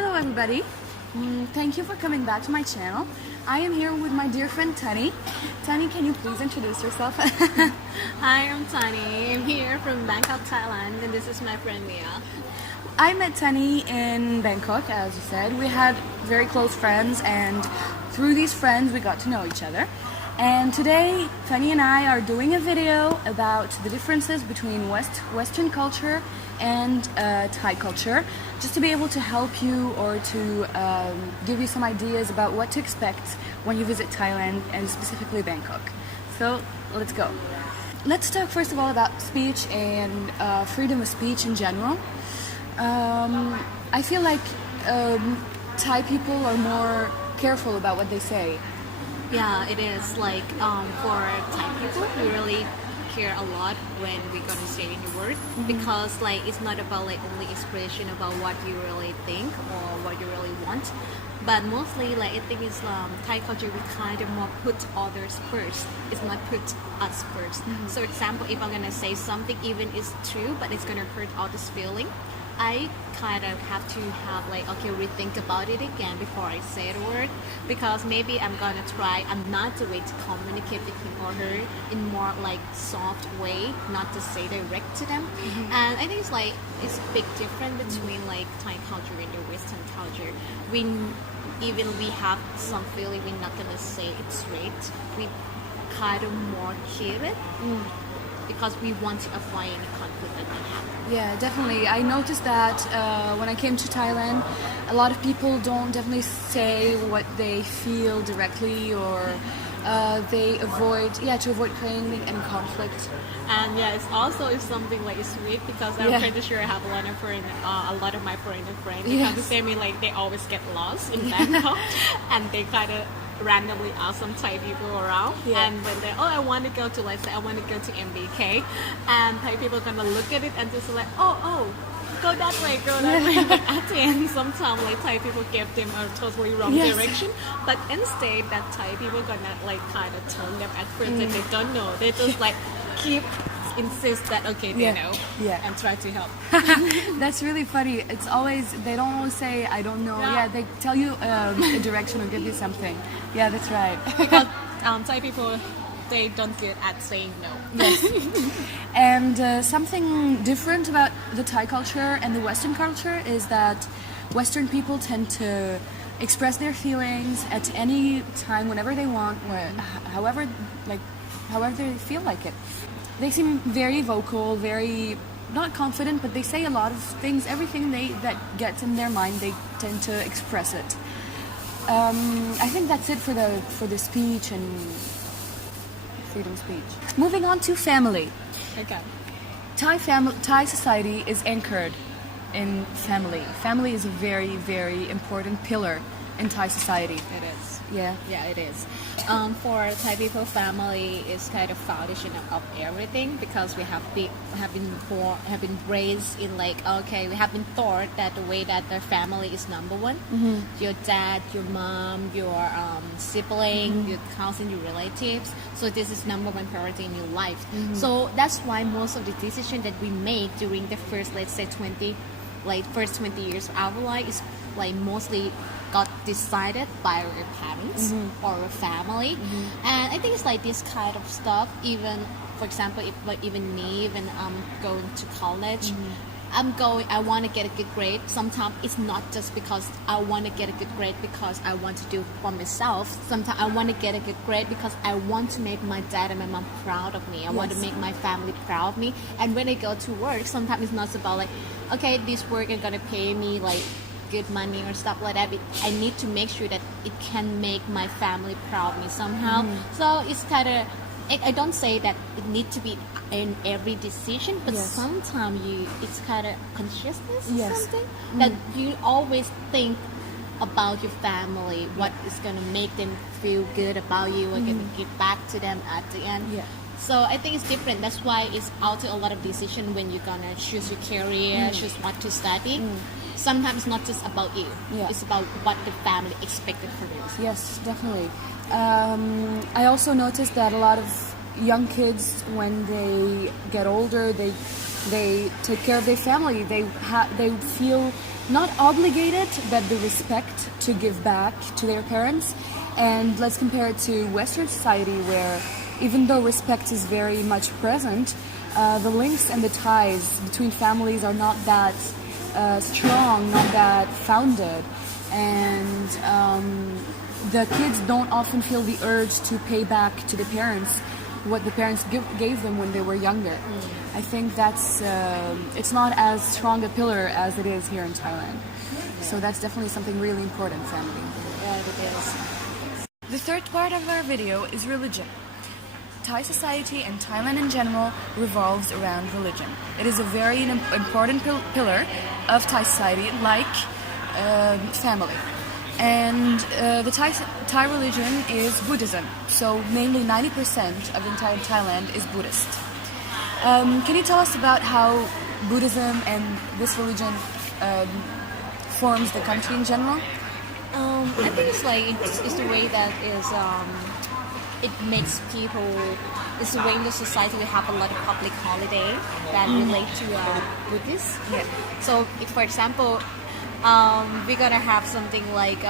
Hello everybody, thank you for coming back to my channel. I am here with my dear friend Thunny. Thunny, can you please introduce yourself? Hi, I'm Thunny. I'm here from Bangkok, Thailand, and this is my friend Mia. I met Thunny in Bangkok, as you said. We had very close friends, and through these friends we got to know each other. And today, Thunny and I are doing a video about the differences between Western culture and Thai culture, just to be able to help you or to give you some ideas about what to expect when you visit Thailand and specifically Bangkok. So let's go. Let's talk first of all about speech and freedom of speech in general. I feel like Thai people are more careful about what they say. Yeah, it is like for Thai people, we really care a lot when we're gonna say any word because like it's not about like only expression about what you really think or what you really want, but mostly like I think it's Thai culture we kind of more put others first. It's not put us first. So example, if I'm gonna say something even it's true but it's gonna hurt others' feeling, I kind of have to have like, okay, rethink about it again before I say the word, because maybe I'm gonna try another way to communicate with him or her in more like soft way, not to say direct to them. And I think it's like it's a big difference between like Thai culture and the Western culture. We have some feeling we're not gonna say it straight. We kind of more keep it. Because we want to avoid any conflict that might happen. Yeah, definitely. I noticed that when I came to Thailand, a lot of people don't definitely say what they feel directly, or they avoid, to avoid creating any conflict. And yeah, it's something like sweet because I'm pretty sure I have a lot of my foreigner friends. They come to say me like they always get lost in Bangkok, and they kind of randomly ask some Thai people around, and when they I want to go to, let's say I want to go to MBK, and Thai people gonna look at it and just like go that way, but at the end sometimes like Thai people give them a totally wrong direction, but instead that Thai people gonna like kind of tell them at first that they don't know, they just like keep insist that okay they know and try to help. That's really funny. It's always, they don't always say I don't know. They tell you a direction or give you something. Yeah, that's right. Because Thai people, they don't good at saying no. Yes. And something different about the Thai culture and the Western culture is that Western people tend to express their feelings at any time, whenever they want, however they feel like it. They seem very vocal, very not confident, but they say a lot of things. Everything that gets in their mind, they tend to express it. I think that's it for the speech and freedom of speech. Moving on to family. Okay. Thai society is anchored in family. Family is a very, very important pillar in Thai society. It is. Yeah. Yeah, it is. For Thai people, family is kind of foundation of everything because we have been raised in like, okay, we have been taught that the way that the family is number one. Your dad, your mom, your sibling, your cousin, your relatives. So this is number one priority in your life. So that's why most of the decisions that we make during the first, let's say 20 years of our life is like mostly got decided by our parents or our family. And I think it's like this kind of stuff, even for example, even me when I'm going to college, I want to get a good grade. Sometimes it's not just because I want to get a good grade because I want to do it for myself. Sometimes I want to get a good grade because I want to make my dad and my mom proud of me. I want to make my family proud of me. And when I go to work, sometimes it's not about like, okay, this work is gonna pay me like good money or stuff like that, but I need to make sure that it can make my family proud of me somehow. So it's kind of, I don't say that it needs to be in every decision, but sometimes it's kind of consciousness or something that you always think about your family, what is going to make them feel good about you, what can give back to them at the end. So I think it's different. That's why it's out to a lot of decision when you're gonna choose your career, choose what to study. Sometimes it's not just about you. It's about what the family expected from you. Yes, definitely. I also noticed that a lot of young kids, when they get older, they take care of their family. They feel not obligated, but the respect to give back to their parents. And let's compare it to Western society, where even though respect is very much present, the links and the ties between families are not that strong, not that founded, and the kids don't often feel the urge to pay back to the parents what the parents gave them when they were younger. I think that's it's not as strong a pillar as it is here in Thailand. So that's definitely something really important, family. Yeah, it is. The third part of our video is religion. Thai society and Thailand in general revolves around religion. It is a very important pillar of Thai society, like family. And the Thai religion is Buddhism. So mainly 90% of the entire Thailand is Buddhist. Can you tell us about how Buddhism and this religion forms the country in general? I think it's like it's the way that is it makes people. It's the way in the society we have a lot of public holiday that relate to Buddhists. Yeah. So, if, for example, we're gonna have something like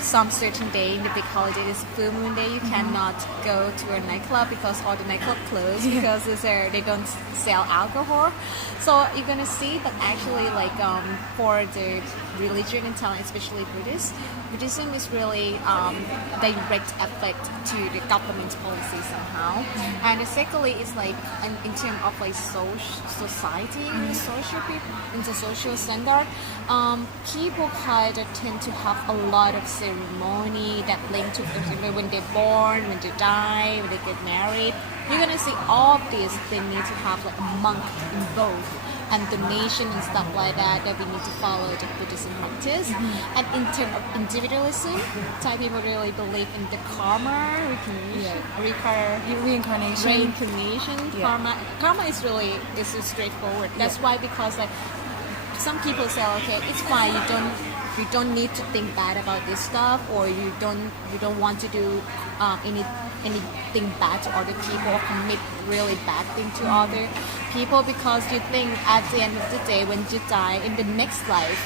some certain day in the big holiday, this full moon day, you cannot go to a nightclub because all the nightclub closed because they don't sell alcohol. So you're gonna see that actually like for the religion in Thailand, especially Buddhism is really direct effect to the government's policy somehow. And secondly, it's like in terms of like society, in the social standard, people kind of tend to have a lot of ceremony that link to when they're born, when they die, when they get married. You're gonna see all of this. They need to have like a monk involved and donation and stuff like that we need to follow the Buddhism practice. And in terms of individualism, Thai people really believe in the karma, reincarnation. Karma is really straightforward. That's why, because like some people say, okay, it's fine, you don't need to think bad about this stuff, or you don't want to do anything bad to other people or commit really bad thing to other people, because you think at the end of the day when you die in the next life,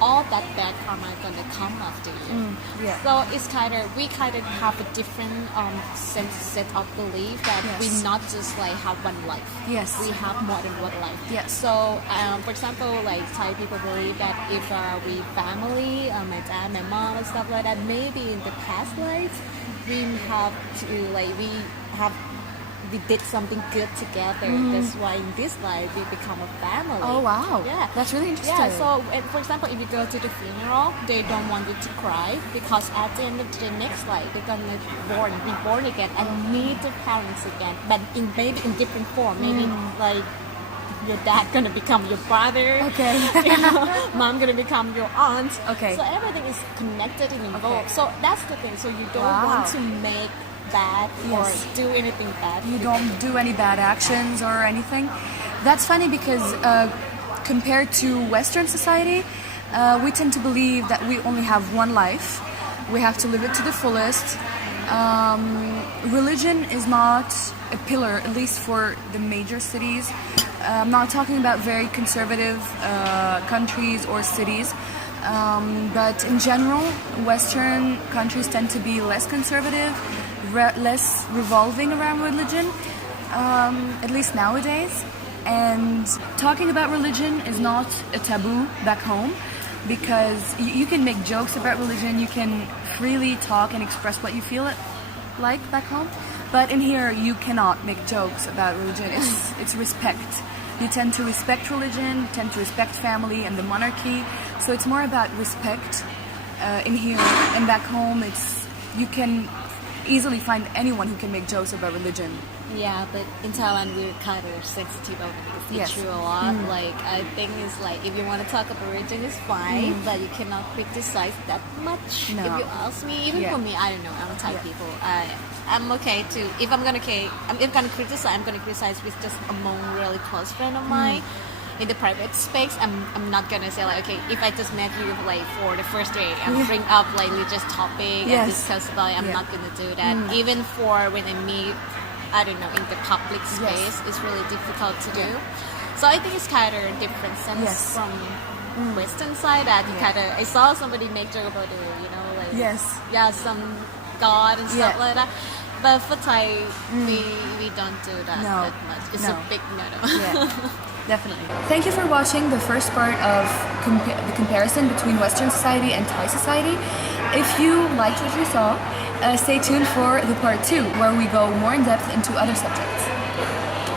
all that bad karma is gonna come after you. So it's we kind of have a different set of belief that we not just like have one life. We have more than one life. So for example, like Thai people believe that if we family, my dad, my mom and stuff like that, maybe in the past life we have to like we did something good together. That's why in this life we become a family. Oh wow! Yeah, that's really interesting. Yeah. So, for example, if you go to the funeral, they don't want you to cry because at the end of the next life they're gonna be born again and meet the parents again, but maybe in different form. Maybe like your dad gonna become your brother. Okay. Mom gonna become your aunt. Okay. So everything is connected and involved. So that's the thing. So you don't want to make bad or do anything bad. You don't do any bad actions or anything. That's funny because compared to Western society, we tend to believe that we only have one life. We have to live it to the fullest. Religion is not a pillar, at least for the major cities. I'm not talking about very conservative countries or cities. But in general, Western countries tend to be less conservative, less revolving around religion, at least nowadays. And talking about religion is not a taboo back home, because you can make jokes about religion, you can freely talk and express what you feel like back home. But in here, you cannot make jokes about religion. It's respect. You tend to respect religion, tend to respect family and the monarchy. So it's more about respect in here. And back home, you can easily find anyone who can make jokes about religion. Yeah, but in Thailand we're kind of sensitive over this issue a lot. Like I think it's like if you want to talk about religion, it's fine, but you cannot criticize that much. No. If you ask me, even for me, I don't know. I'm Thai people. I'm okay to if I'm gonna criticize, I'm gonna criticize with just among really close friend of mine. In the private space, I'm not gonna say like, okay, if I just met you like for the first day and bring up like religious topic and discuss about it, I'm not gonna do that. Even for when I meet, I don't know, in the public space, it's really difficult to do. So I think it's kind of a different sense from Western side that kind of I saw somebody make joke about it, you know, like Yes. yeah, some god and stuff Yeah. like that. But for Thai, we don't do that No. that much. It's No. a big no-no. Yeah, definitely. Thank you for watching the first part of the comparison between Western society and Thai society. If you liked what you saw, stay tuned for the part 2, where we go more in depth into other subjects.